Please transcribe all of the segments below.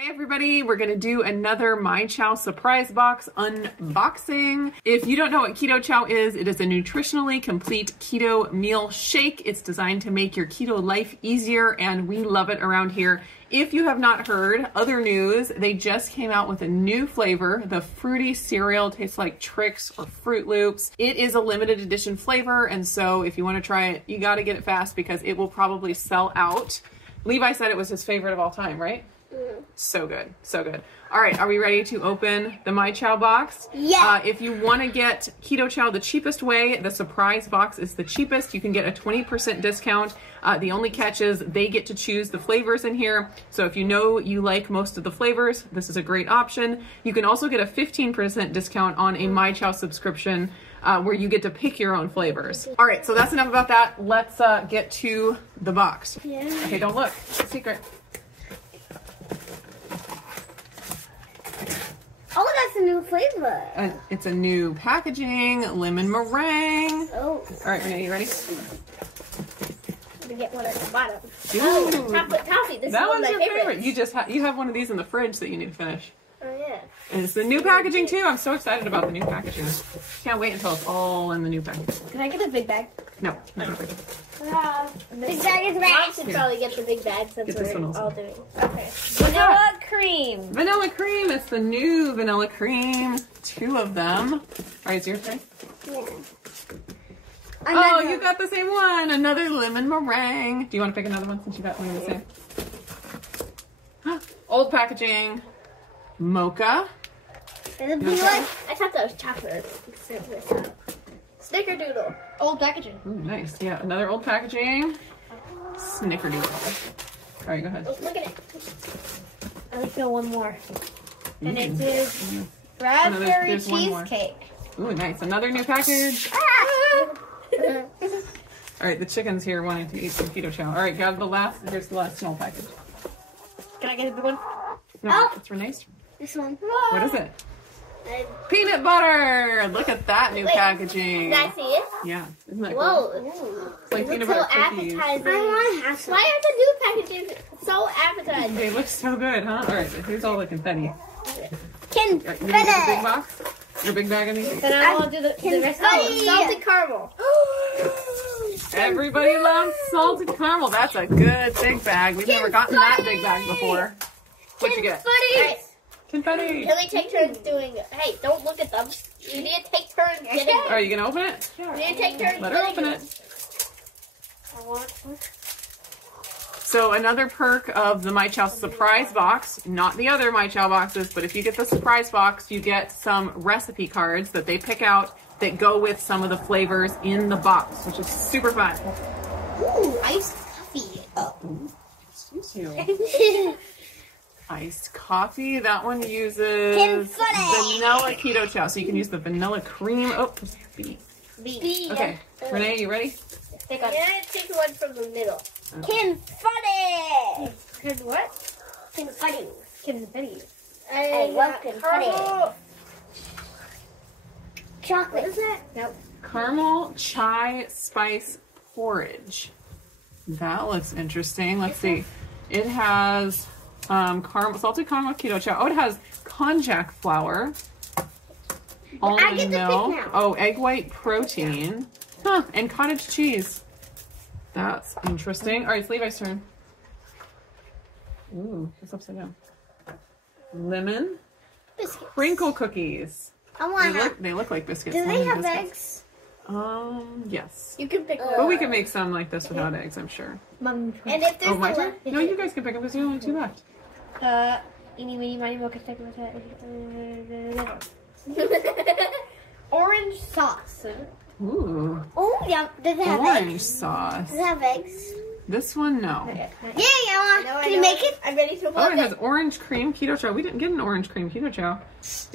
Hey everybody, we're going to do another MyChow surprise box unboxing. If you don't know what Keto Chow is, it is a nutritionally complete keto meal shake. It's designed to make your keto life easier and we love it around here. If you have not heard other news, they just came out with a new flavor. The fruity cereal tastes like Trix or Fruit Loops. It is a limited edition flavor, and so if you want to try it, you got to get it fast because it will probably sell out. Levi said it was his favorite of all time, right? So good, so good. All right, are we ready to open the MyChow box? Yeah. If you want to get Keto Chow the cheapest way, the surprise box is the cheapest. You can get a 20% discount. The only catch is they get to choose the flavors in here. So if you know you like most of the flavors, this is a great option. You can also get a 15% discount on a MyChow subscription where you get to pick your own flavors. All right, so that's enough about that. Let's get to the box. Yeah. Okay, don't look. Secret. Oh, that's a new flavor. It's a new packaging, lemon meringue. Oh. All right, Renee, you ready? Let me get one at the bottom. Ooh. Oh, chocolate toffee. This That is one one's of your my favorite. favorites. You have one of these in the fridge that you need to finish. Oh, yeah. And it's the new packaging too. I'm so excited about the new packaging. Can't wait until it's all in the new packaging. Can I get a big bag? No, not a big. Big bag is right. I should probably get the big bag since Get this one we're also. all doing. Okay. Vanilla cream. Vanilla cream. It's the new vanilla cream. 2 of them. All right, is yours turn? Yeah. Oh, you got the same one. Another lemon meringue. Do you want to pick another one since you got one of the same? Old packaging. Mocha. And the blue one, I thought that was chocolate. Snickerdoodle. Old packaging. Ooh, nice. Yeah, another old packaging. Snickerdoodle. All right, go ahead. Oh, look at it. I feel one more. And it is raspberry there's one more. cheesecake. Ooh, nice. Another new package. Ah! All right, the chicken's here wanting to eat some Keto Chow. All right, grab the last. Here's the last small package. Can I get a big one? No, it's Renee's. This one. What is it? Peanut butter! Look at that new packaging. Can I see it? Yeah, isn't that Whoa. cool? It's like It peanut looks butter so cookies. appetizing. I want to have some. Why are the new packages so appetizing? They look so good, huh? All right, here's all the confetti. Confetti. You gonna get the big box? Your big bag of these? Then I want to do the rest. Oh, salted caramel. Everybody loves salted caramel. That's a good big bag. We've never gotten that big bag before. What'd you get? Confetti. Can we take turns doing? Hey, don't look at them. You need to take turns getting. Are you gonna open it? You need to take turns. Let her open getting it. I want. So another perk of the MyChow surprise box, not the other MyChow boxes, but if you get the surprise box, you get some recipe cards that they pick out that go with some of the flavors in the box, which is super fun. Ooh, iced coffee. Ooh, excuse you. Iced coffee. That one uses vanilla Keto Chow, so you can use the vanilla cream. Oh, B. Okay, Renee, you ready? Take one from the middle. Confetti. Can what? Confetti. Confetti. I love confetti. Chocolate. What is that? Nope. Caramel chai spice porridge. That looks interesting. Let's see. It has salted caramel Keto Chow. Oh, it has konjac flour. Almond milk. Oh, egg white protein. Huh, and cottage cheese. That's interesting. All right, it's Levi's turn. Ooh, it's upside down. Lemon. Biscuits. Crinkle cookies. They look like biscuits. Do they have eggs? Yes. You can pick them. But we can make some like this without eggs, I'm sure. And if there's my turn? No, you guys can pick them because there's only 2 left. Eeny, meeny, miny, mocha, stick with it. Orange sauce. Ooh. Oh, yeah. Does it have Orange eggs? sauce. Does it have eggs? This one, no. Yeah, Can you make it? I'm ready to Oh, it has orange cream Keto Chow. We didn't get an orange cream Keto Chow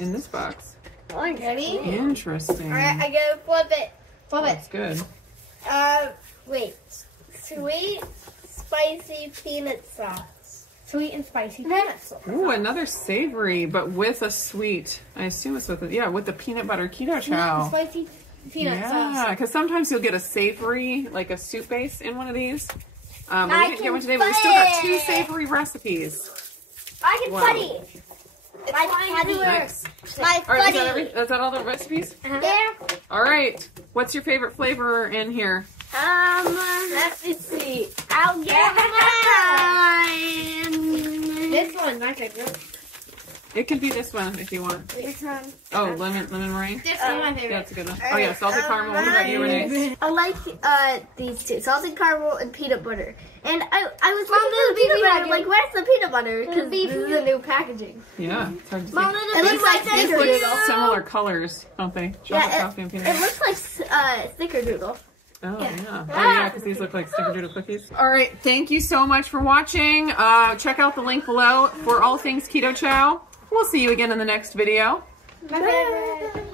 in this box. Orange. Ready? Interesting. Alright, I gotta flip it. That's good. Wait. Sweet, spicy peanut sauce. Sweet and spicy peanut sauce. Ooh, another savory, but with a sweet. I assume it's with with the peanut butter Keto Chow. Spicy peanut sauce. Yeah, because sometimes you'll get a savory, like a soup base in one of these. But we didn't get one today, but we still got 2 savory recipes. I can study. My buddy. Nice. My All right, buddy. is that all the recipes? Yeah. All right. What's your favorite flavor in here? Let me see. I'll get mine. This one's my favorite. It can be this one if you want. This one. Oh, lemon meringue. This one's my favorite. That's a good one. Oh yeah, salted caramel. What about you, Renee? I like these two, salted caramel and peanut butter. And I was looking for the peanut butter. Like, where's the peanut butter? Because this is the new packaging. Yeah, it's hard to see. It looks like These snickerdoodle. look similar colors, don't they? Chocolate coffee and peanut It butter. looks like snickerdoodle. Oh yeah. Oh yeah, because these look like snickerdoodle cookies. All right, thank you so much for watching. Check out the link below for all things Keto Chow. We'll see you again in the next video. My favorite.